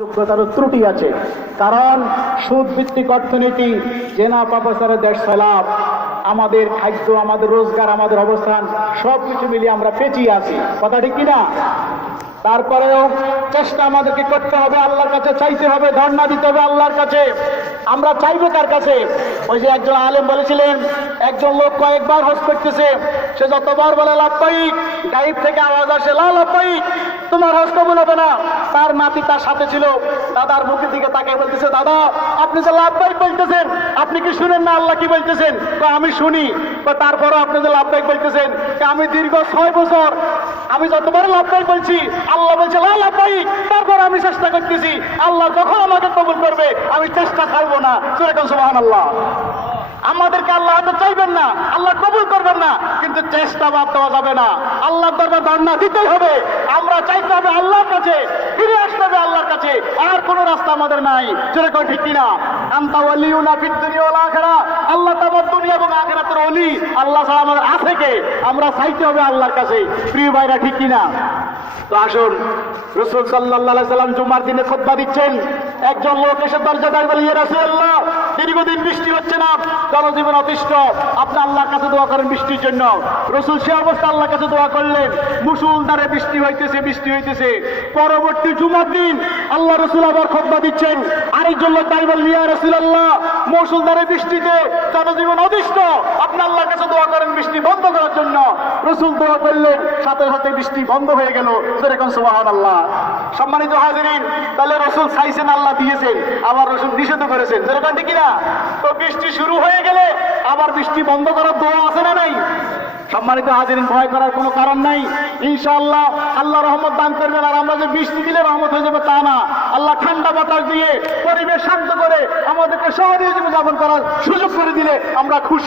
যোগ্যতার ত্রুটি আছে, কারণ সুদ ভিত্তিক অর্থনীতি, জেনা পাপাচারের দেশ ফেলাপ, আমাদের খাদ্য, আমাদের রোজগার, আমাদের অবস্থান সবকিছু মিলিয়ে আমরা পেঁচিয়ে আছি। কথা ঠিক কিনা? তারপরেও চেষ্টা আমাদেরকে করতে হবে, আল্লাহর কাছে চাইতে হবে, ধর্ণা দিতে হবে আল্লাহর কাছে। আমরা চাইবো কার কাছে? ওই যে একজন আলেম বলেছিলেন, একজন লোক কয়েকবার হজ করতেছে, সে যতবার বলে লাব্বাইক, গায়েব থেকে আওয়াজ আসে লা লাব্বাইক, তোমার হজ কবুল হবে না। তার নাতি তার সাথে ছিল, দাদার মুখের দিকে তাকে বলতেছে, দাদা আপনি যে লাব্বাইক বলতেছেন, আপনি কি শুনেন না আল্লাহ কি বলতেছেন? আমি শুনি। তারপরও আপনি যে লাব্বাইক বলতেছেন, আমি দীর্ঘ 6 বছর আমি যতবার লাব্বাইক বলছি, আল্লাহ বলছে লা লাব্বাইক, তারপর আমি চেষ্টা করতেছি, আল্লাহ যখন আমাকে কবুল করবে আমি চেষ্টা ছাড়বো না। সুবহানাল্লাহ। আমাদেরকে আল্লাহ হয়তো চাইবেন না, আল্লাহ কবুল করবেন না, কিন্তু চেষ্টা বাদ দেওয়া যাবে না। আল্লাহর দরবারে ধর্ণা দিতেই হবে, আমরা চাইতে হবে আল্লাহর কাছে, ফিরে আসতে হবে আল্লাহর কাছে, আর কোনো রাস্তা আমাদের নাই। যেরকম ঠিক কিনা? আনতা ওয়ালিউনা ফিদ দুনিয়া ওয়াল আখিরাহ, আল্লাহ তাআলা দুনিয়া এবং আখিরাতের ওলি, আল্লাহ ছাড়া আমাদের আছে কে? আমরা চাইতে হবে আল্লাহর কাছে। প্রিয় ভাইরা, ঠিক কিনা? তো আসুন, রাসূল সাল্লাল্লাহু আলাইহি সাল্লাম জুমার দিনে খুতবা দিচ্ছেন, একজন লোক এসে দরজা দাঁড়িয়ে বলে, ইয়া রাসূলুল্লাহ, দীর্ঘদিন বৃষ্টি হচ্ছে না, জনজীবন অতিষ্ঠ, আপনি আল্লাহর কাছে দোয়া করেন বৃষ্টির জন্য। রাসূল সে অবস্থা আল্লাহর কাছে দোয়া করলেন, মুষলধারে বৃষ্টি হইতেছে। পরবর্তী জুমার দিন আল্লাহ রাসূল আবার খুতবা দিচ্ছেন, আরেকজন লোক দাঁড়িয়ে বলল, ইয়া রাসূলুল্লাহ, মুষলধারে বৃষ্টিতে জনজীবন অতিষ্ঠ, আপনি আল্লাহর কাছে দোয়া করেন বৃষ্টি বন্ধ করার জন্য। রাসূল দোয়া করলেন, সাথে সাথে বৃষ্টি বন্ধ হয়ে গেল। যেরকম সুবহানাল্লাহ। সম্মানিত হাজিরিন, তাহলে রাসূল চাইছেন, আল্লাহ দিয়েছেন, আবার রাসূল নিষেধ করেছেন। যেরকম ঠিক কিনা? তো বৃষ্টি শুরু হয়ে গেলে আবার বৃষ্টি বন্ধ করার দোয়া আছে না নাই? সম্মানিত হাজিরিন, ভয় করার কোনো কারণ নাই। ইনশাআল্লাহ আল্লাহ রহমত দান করবেন। আর আমরা যে বৃষ্টি দিলে রহমত হয়ে যাবে তা না। আল্লাহ ঠান্ডা বাতাস দিয়ে পরিবেশ শান্ত করে আমাদেরকে সহজে জীবনযাপন করার সুযোগ করে দিলে আমরা খুশি।